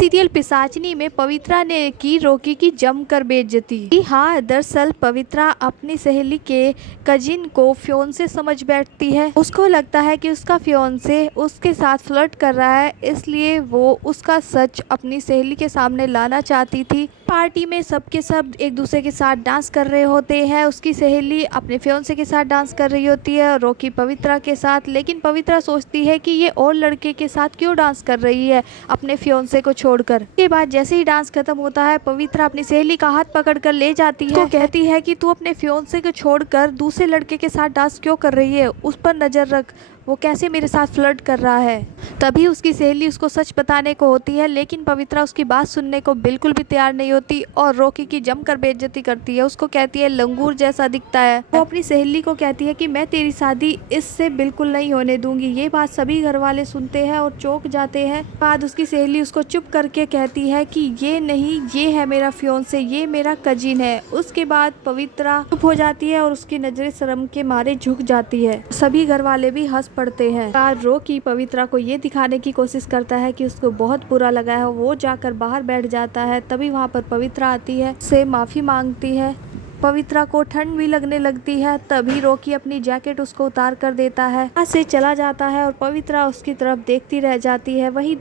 Serial पिशाचिनी में पवित्रा ने की रॉकी की जमकर बेइज्जती। हाँ, दरअसल पवित्रा अपनी सहेली के कजिन को फियोंसे समझ बैठती है। उसको लगता है कि उसका फियोंसे उसके साथ फ्लर्ट कर रहा है, इसलिए वो उसका सच अपनी सहेली के सामने लाना चाहती थी। पार्टी में सबके सब एक दूसरे के साथ डांस कर रहे होते हैं। उसकी सहेली अपने फियोंसे के साथ डांस कर रही होती है, रॉकी पवित्रा के साथ। लेकिन पवित्रा सोचती है कि ये और लड़के के साथ क्यों डांस कर रही है अपने फियोंसे को छोड़कर। के बाद जैसे ही डांस खत्म होता है, पवित्रा अपनी सहेली का हाथ पकड़कर ले जाती है। कहती है कि तू अपने फियोंसे को छोड़कर दूसरे लड़के के साथ डांस क्यों कर रही है, उस पर नजर रख, वो कैसे मेरे साथ फ्लर्ट कर रहा है। तभी उसकी सहेली उसको सच बताने को होती है, लेकिन पवित्रा उसकी बात सुनने को बिल्कुल भी तैयार नहीं होती और रॉकी की जमकर बेइज्जती करती है। उसको कहती है लंगूर जैसा दिखता है। वो अपनी सहेली को कहती है कि मैं तेरी शादी इससे बिल्कुल नहीं होने दूंगी। ये बात सभी घर वाले सुनते हैं और चौंक जाते हैं। बाद उसकी सहेली उसको चुप करके कहती है कि ये नहीं, ये है मेरा फियोंसे, ये मेरा कजिन है। उसके बाद पवित्रा चुप हो जाती है और उसकी नजरें शर्म के मारे झुक जाती है। सभी घर वाले भी हंस पड़ते हैं। रॉकी पवित्रा को ये दिखाने की कोशिश करता है कि उसको बहुत बुरा लगा है। वो जाकर बाहर बैठ जाता है। तभी वहाँ पर पवित्रा आती है, से माफी मांगती है। पवित्रा को ठंड भी लगने लगती है। तभी रॉकी अपनी जैकेट उसको उतार कर देता है, वहाँ से चला जाता है और पवित्रा उसकी तरफ देखती रह जाती है। वहीं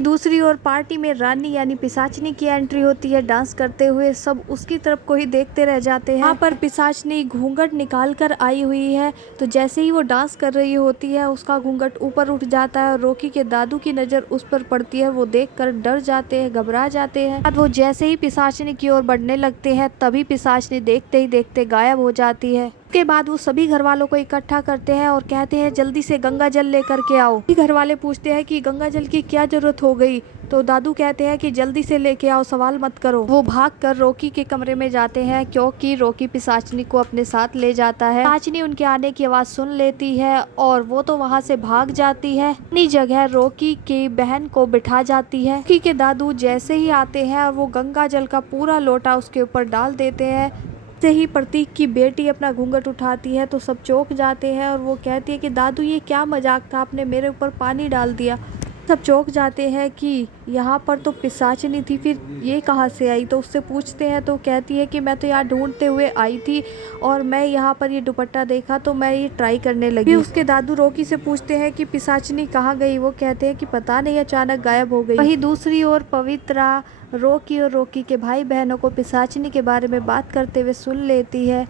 दूसरी ओर पार्टी में रानी यानी पिशाचिनी की एंट्री होती है डांस करते हुए। सब उसकी तरफ को ही देखते रह जाते हैं। यहाँ पर पिशाचिनी घूंघट निकाल कर आई हुई है, तो जैसे ही वो डांस कर रही होती है उसका घूंघट ऊपर उठ जाता है और रॉकी के दादू की नज़र उस पर पड़ती है। वो देखकर डर जाते हैं, घबरा जाते हैं। वो जैसे ही पिशाचिनी की ओर बढ़ने लगते हैं, तभी पिशाचिनी देखते ही देखते गायब हो जाती है। उसके बाद वो सभी घर वालों को इकट्ठा करते हैं और कहते हैं जल्दी से गंगा जल लेकर के आओ। घर वाले पूछते हैं कि गंगा जल की क्या जरूरत हो गई, तो दादू कहते हैं कि जल्दी से लेके आओ, सवाल मत करो। वो भागकर रॉकी के कमरे में जाते हैं, क्योंकि रॉकी पिशाचिनी को अपने साथ ले जाता है। पिशाचिनी उनके आने की आवाज सुन लेती है और वो तो वहाँ से भाग जाती है। अपनी जगह रॉकी की बहन को बिठा जाती है। रॉकी के दादू जैसे ही आते हैं और वो गंगा जल का पूरा लोटा उसके ऊपर डाल देते हैं। से ही प्रतीक की बेटी अपना घूंघट उठाती है तो सब चौंक जाते हैं और वो कहती है कि दादू ये क्या मजाक था, आपने मेरे ऊपर पानी डाल दिया। सब चौंक जाते हैं कि यहाँ पर तो पिशाचिनी थी, फिर ये कहाँ से आई। तो उससे पूछते हैं तो कहती है कि मैं तो यहाँ ढूंढते हुए आई थी और मैं यहाँ पर ये दुपट्टा देखा तो मैं ये ट्राई करने लगी। फिर उसके दादू रॉकी से पूछते हैं कि पिशाचिनी कहाँ गई। वो कहते हैं कि पता नहीं, अचानक गायब हो गई। वहीं दूसरी ओर पवित्रा रॉकी और रॉकी के भाई बहनों को पिशाचिनी के बारे में बात करते हुए सुन लेती है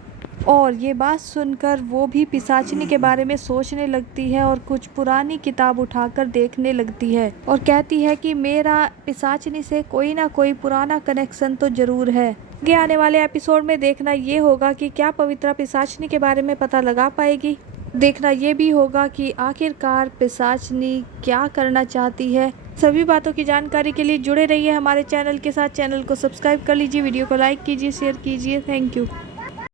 और ये बात सुनकर वो भी पिशाचिनी के बारे में सोचने लगती है और कुछ पुरानी किताब उठाकर देखने लगती है और कहती है कि मेरा पिशाचिनी से कोई ना कोई पुराना कनेक्शन तो जरूर है। आगे आने वाले एपिसोड में देखना ये होगा कि क्या पवित्रा पिशाचिनी के बारे में पता लगा पाएगी। देखना ये भी होगा कि आखिरकार पिशाचिनी क्या करना चाहती है। सभी बातों की जानकारी के लिए जुड़े रहिए हमारे चैनल के साथ। चैनल को सब्सक्राइब कर लीजिए, वीडियो को लाइक कीजिए, शेयर कीजिए। Thank you.